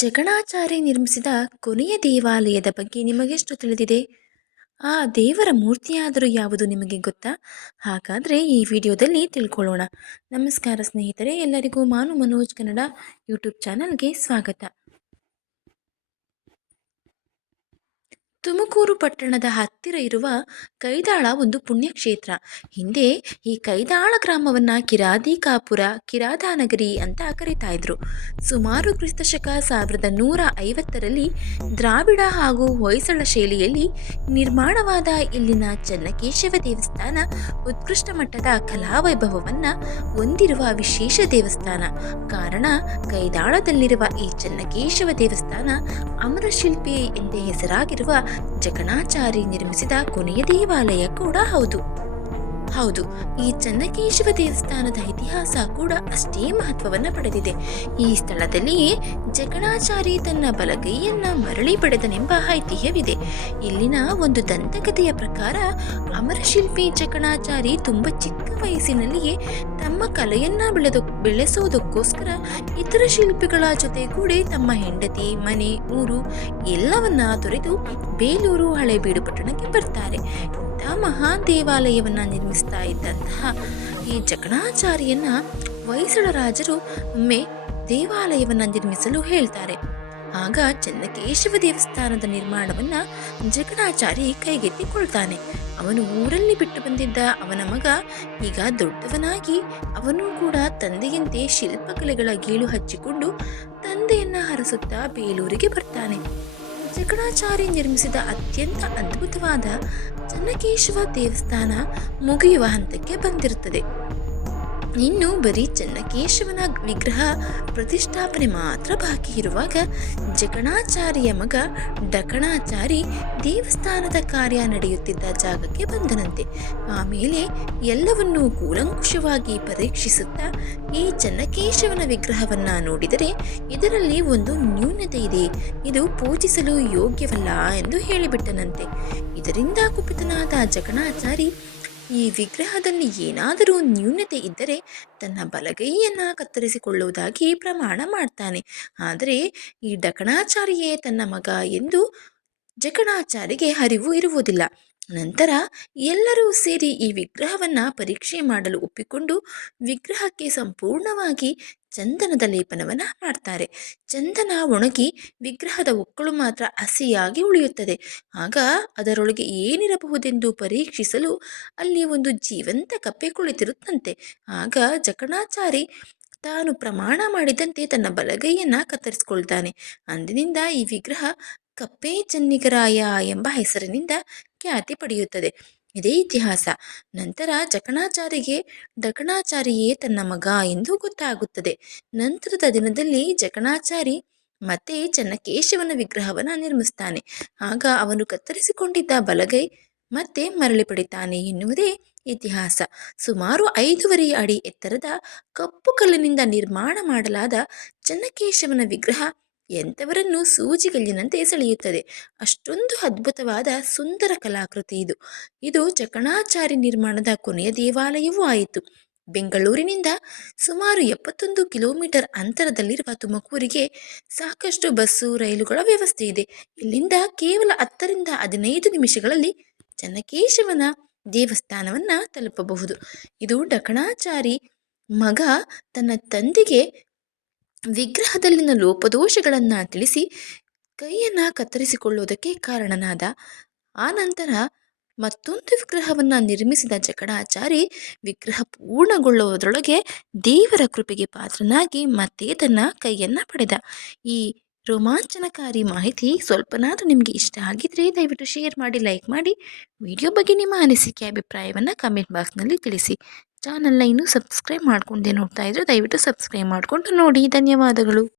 ಜಕಣಾಚಾರಿ ನಿರ್ಮಿಸಿದ ಕೊನೆಯ ದೇವಾಲಯದ ಬಗ್ಗೆ ನಿಮಗೆಷ್ಟು ತಿಳಿದಿದೆ? ಆ ದೇವರ ಮೂರ್ತಿಯಾದರೂ ಯಾವುದು ನಿಮಗೆ ಗೊತ್ತಾ? ಹಾಗಾದರೆ ಈ ವಿಡಿಯೋದಲ್ಲಿ ತಿಳ್ಕೊಳ್ಳೋಣ. ನಮಸ್ಕಾರ ಸ್ನೇಹಿತರೆ, ಎಲ್ಲರಿಗೂ ಮಾನು ಮನೋಜ್ ಕನ್ನಡ ಯೂಟ್ಯೂಬ್ ಚಾನಲ್ಗೆ ಸ್ವಾಗತ. ತುಮಕೂರು ಪಟ್ಟಣದ ಹತ್ತಿರ ಇರುವ ಕೈದಾಳ ಒಂದು ಪುಣ್ಯಕ್ಷೇತ್ರ. ಹಿಂದೆ ಈ ಕೈದಾಳ ಗ್ರಾಮವನ್ನು ಕಿರಾದಾ ಕಿರಾದಾನಗರಿ ಅಂತ ಕರೀತಾ ಇದ್ರು. ಸುಮಾರು ಕ್ರಿಸ್ತಶಕ ಸಾವಿರದ ನೂರ ಐವತ್ತರಲ್ಲಿ ದ್ರಾವಿಡ ಹಾಗೂ ಹೊಯ್ಸಳ ಶೈಲಿಯಲ್ಲಿ ನಿರ್ಮಾಣವಾದ ಇಲ್ಲಿನ ಚನ್ನಕೇಶವ ದೇವಸ್ಥಾನ ಉತ್ಕೃಷ್ಟ ಮಟ್ಟದ ಕಲಾವೈಭವವನ್ನು ಹೊಂದಿರುವ ವಿಶೇಷ ದೇವಸ್ಥಾನ. ಕಾರಣ ಕೈದಾಳದಲ್ಲಿರುವ ಈ ಚನ್ನಕೇಶವ ದೇವಸ್ಥಾನ ಅಮರಶಿಲ್ಪಿ ಎಂದೇ ಹೆಸರಾಗಿರುವ ಜಕಣಾಚಾರಿ ನಿರ್ಮಿಸಿದ ಕೊನೆಯ ದೇವಾಲಯ ಕೂಡ ಹೌದು. ಹೌದು, ಈ ಚನ್ನಕೇಶವ ದೇವಸ್ಥಾನದ ಇತಿಹಾಸ ಕೂಡ ಅಷ್ಟೇ ಮಹತ್ವವನ್ನು ಪಡೆದಿದೆ. ಈ ಸ್ಥಳದಲ್ಲಿಯೇ ಜಕಣಾಚಾರಿ ತನ್ನ ಬಲಗೈಯನ್ನ ಮರಳಿ ಪಡೆದನೆಂಬ ಐತಿಹ್ಯವಿದೆ. ಇಲ್ಲಿನ ಒಂದು ದಂತಕಥೆಯ ಪ್ರಕಾರ, ಅಮರಶಿಲ್ಪಿ ಜಕಣಾಚಾರಿ ತುಂಬ ಚಿಕ್ಕ ವಯಸ್ಸಿನಲ್ಲಿಯೇ ತಮ್ಮ ಕಲೆಯನ್ನ ಬೆಳೆದು, ಬೆಳೆಸೋದಕ್ಕೋಸ್ಕರ ಇತರ ಶಿಲ್ಪಿಗಳ ಜೊತೆಗೂಡಿ ತಮ್ಮ ಹೆಂಡತಿ, ಮನೆ, ಊರು ಎಲ್ಲವನ್ನ ತೊರೆದು ಬೇಲೂರು ಹಳೆಬೀಡು ಪಟ್ಟಣಕ್ಕೆ ಬರ್ತಾರೆ. ಮಹಾನ್ ದೇವಾಲಯವನ್ನು ನಿರ್ಮಿಸ್ತಾ ಇದ್ದಂತಹ ಈ ಜಕಣಾಚಾರ್ಯನ ಹೊಯ್ಸಳ ರಾಜರು ಒಮ್ಮೆ ದೇವಾಲಯವನ್ನು ನಿರ್ಮಿಸಲು ಹೇಳ್ತಾರೆ. ಆಗ ಚನ್ನಕೇಶವ ದೇವಸ್ಥಾನದ ನಿರ್ಮಾಣವನ್ನು ಜಕಣಾಚಾರಿ ಕೈಗೆತ್ತಿಕೊಳ್ತಾನೆ. ಅವನು ಊರಲ್ಲಿ ಬಿಟ್ಟು ಬಂದಿದ್ದ ಅವನ ಮಗ ಈಗ ದೊಡ್ಡವನಾಗಿ ಅವನು ಕೂಡ ತಂದೆಯಂತೆ ಶಿಲ್ಪಕಲೆಗಳ ಗೀಳು ಹಚ್ಚಿಕೊಂಡು ತಂದೆಯನ್ನು ಹರಸುತ್ತಾ ಬೇಲೂರಿಗೆ ಬರ್ತಾನೆ. ಜಕಣಾಚಾರಿ ನಿರ್ಮಿಸಿದ ಅತ್ಯಂತ ಅದ್ಭುತವಾದ ಚನ್ನಕೇಶವ ದೇವಸ್ಥಾನ ಮುಗಿಯುವ ಹಂತಕ್ಕೆ ಬಂದಿರುತ್ತದೆ. ಇನ್ನು ಬರೀ ಚನ್ನಕೇಶವನ ವಿಗ್ರಹ ಪ್ರತಿಷ್ಠಾಪನೆ ಮಾತ್ರ ಬಾಕಿ ಇರುವಾಗ ಜಕಣಾಚಾರಿಯ ಮಗ ಡಕಣಾಚಾರಿ ದೇವಸ್ಥಾನದ ಕಾರ್ಯ ನಡೆಯುತ್ತಿದ್ದ ಜಾಗಕ್ಕೆ ಬಂದನಂತೆ. ಆಮೇಲೆ ಎಲ್ಲವನ್ನೂ ಕೂಲಂಕುಷವಾಗಿ ಪರೀಕ್ಷಿಸುತ್ತಾ ಈ ಚನ್ನಕೇಶವನ ವಿಗ್ರಹವನ್ನ ನೋಡಿದರೆ ಇದರಲ್ಲಿ ಒಂದು ನ್ಯೂನತೆ ಇದೆ. ಇದು ಪೂಜಿಸಲು ಯೋಗ್ಯವಲ್ಲ ಎಂದು ಹೇಳಿಬಿಟ್ಟನಂತೆ. ಇದರಿಂದ ಕುಪಿತನಾದ ಜಕಣಾಚಾರಿ ಈ ವಿಗ್ರಹದಲ್ಲಿ ಏನಾದರೂ ನ್ಯೂನತೆ ಇದ್ದರೆ ತನ್ನ ಬಲಗೈಯನ್ನು ಕತ್ತರಿಸಿಕೊಳ್ಳುವುದಾಗಿ ಪ್ರಮಾಣ ಮಾಡ್ತಾನೆ. ಆದರೆ ಈ ಡಕಣಾಚಾರಿಯೇ ತನ್ನ ಮಗ ಎಂದು ಜಕಣಾಚಾರಿಗೆ ಅರಿವು ಇರುವುದಿಲ್ಲ. ನಂತರ ಎಲ್ಲರೂ ಸೇರಿ ಈ ವಿಗ್ರಹವನ್ನು ಪರೀಕ್ಷೆ ಮಾಡಲು ಒಪ್ಪಿಕೊಂಡು ವಿಗ್ರಹಕ್ಕೆ ಸಂಪೂರ್ಣವಾಗಿ ಚಂದನದ ಲೇಪನವನ್ನು ಮಾಡ್ತಾರೆ. ಚಂದನ ಒಣಗಿ ವಿಗ್ರಹದ ಒಕ್ಕಳು ಮಾತ್ರ ಹಸಿಯಾಗಿ ಉಳಿಯುತ್ತದೆ. ಆಗ ಅದರೊಳಗೆ ಏನಿರಬಹುದೆಂದು ಪರೀಕ್ಷಿಸಲು ಅಲ್ಲಿ ಒಂದು ಜೀವಂತ ಕಪ್ಪೆ ಕುಳಿತಿರುತ್ತಂತೆ. ಆಗ ಜಕಣಾಚಾರಿ ತಾನು ಪ್ರಮಾಣ ಮಾಡಿದಂತೆ ತನ್ನ ಬಲಗೈಯನ್ನು ಕತ್ತರಿಸಿಕೊಳ್ತಾನೆ. ಅಂದಿನಿಂದ ಈ ವಿಗ್ರಹ ಕಪ್ಪೆ ಚನ್ನಿಗರಾಯ ಎಂಬ ಹೆಸರಿನಿಂದ ಖ್ಯಾತಿ ಪಡೆಯುತ್ತದೆ. ಇದೇ ಇತಿಹಾಸ. ನಂತರ ಜಕಣಾಚಾರಿಗೆ ಡಕಣಾಚಾರಿಯೇ ತನ್ನ ಮಗ ಎಂದು ಗೊತ್ತಾಗುತ್ತದೆ. ನಂತರದ ದಿನದಲ್ಲಿ ಜಕಣಾಚಾರಿ ಮತ್ತೆ ಚನ್ನಕೇಶವನ ವಿಗ್ರಹವನ್ನು ನಿರ್ಮಿಸ್ತಾನೆ. ಆಗ ಅವನು ಕತ್ತರಿಸಿಕೊಂಡಿದ್ದ ಬಲಗೈ ಮತ್ತೆ ಮರಳಿ ಪಡಿತಾನೆ ಎನ್ನುವುದೇ ಇತಿಹಾಸ. ಸುಮಾರು ಐದೂವರೆ ಅಡಿ ಎತ್ತರದ ಕಪ್ಪು ಕಲ್ಲಿನಿಂದ ನಿರ್ಮಾಣ ಮಾಡಲಾದ ಚನ್ನಕೇಶವನ ವಿಗ್ರಹ ಎಂಥವರನ್ನು ಸೂಜಿಗಲ್ಲಿನಂತೆ ಸೆಳೆಯುತ್ತದೆ. ಅಷ್ಟೊಂದು ಅದ್ಭುತವಾದ ಸುಂದರ ಕಲಾಕೃತಿ ಇದು. ಇದು ಚಕಣಾಚಾರಿ ನಿರ್ಮಾಣದ ಕೊನೆಯ ದೇವಾಲಯವೂ ಆಯಿತು. ಬೆಂಗಳೂರಿನಿಂದ ಸುಮಾರು ಎಪ್ಪತ್ತೊಂದು ಕಿಲೋಮೀಟರ್ ಅಂತರದಲ್ಲಿರುವ ತುಮಕೂರಿಗೆ ಸಾಕಷ್ಟು ಬಸ್ಸು, ರೈಲುಗಳ ವ್ಯವಸ್ಥೆ ಇದೆ. ಇಲ್ಲಿಂದ ಕೇವಲ ಹತ್ತರಿಂದ ಹದಿನೈದು ನಿಮಿಷಗಳಲ್ಲಿ ಚನ್ನಕೇಶವನ ದೇವಸ್ಥಾನವನ್ನು ತಲುಪಬಹುದು. ಇದು ಡಕಣಾಚಾರಿ ಮಗ ತನ್ನ ತಂದೆಗೆ ವಿಗ್ರಹದಲ್ಲಿನ ಲೋಪದೋಷಗಳನ್ನು ತಿಳಿಸಿ ಕೈಯನ್ನು ಕತ್ತರಿಸಿಕೊಳ್ಳುವುದಕ್ಕೆ ಕಾರಣನಾದ. ಆನಂತರ ಮತ್ತೊಂದು ವಿಗ್ರಹವನ್ನು ನಿರ್ಮಿಸಿದ ಜಕಡಾಚಾರಿ ವಿಗ್ರಹ ಪೂರ್ಣಗೊಳ್ಳುವುದರೊಳಗೆ ದೇವರ ಕೃಪೆಗೆ ಪಾತ್ರನಾಗಿ ಮತ್ತೆ ತನ್ನ ಕೈಯನ್ನು ಪಡೆದ. ಈ ರೋಮಾಂಚನಕಾರಿ ಮಾಹಿತಿ ಸ್ವಲ್ಪನಾದರೂ ನಿಮಗೆ ಇಷ್ಟ ಆಗಿದ್ದರೆ ದಯವಿಟ್ಟು ಶೇರ್ ಮಾಡಿ, ಲೈಕ್ ಮಾಡಿ. ವಿಡಿಯೋ ಬಗ್ಗೆ ನಿಮ್ಮ ಅನಿಸಿಕೆ, ಅಭಿಪ್ರಾಯವನ್ನು ಕಮೆಂಟ್ ಬಾಕ್ಸ್ನಲ್ಲಿ ತಿಳಿಸಿ. ಚಾನಲ್ನ ಇನ್ನೂ ಸಬ್ಸ್ಕ್ರೈಬ್ ಮಾಡ್ಕೊಂಡೆ ನೋಡ್ತಾ ಇದ್ದರೆ ದಯವಿಟ್ಟು ಸಬ್ಸ್ಕ್ರೈಬ್ ಮಾಡಿಕೊಂಡು ನೋಡಿ. ಧನ್ಯವಾದಗಳು.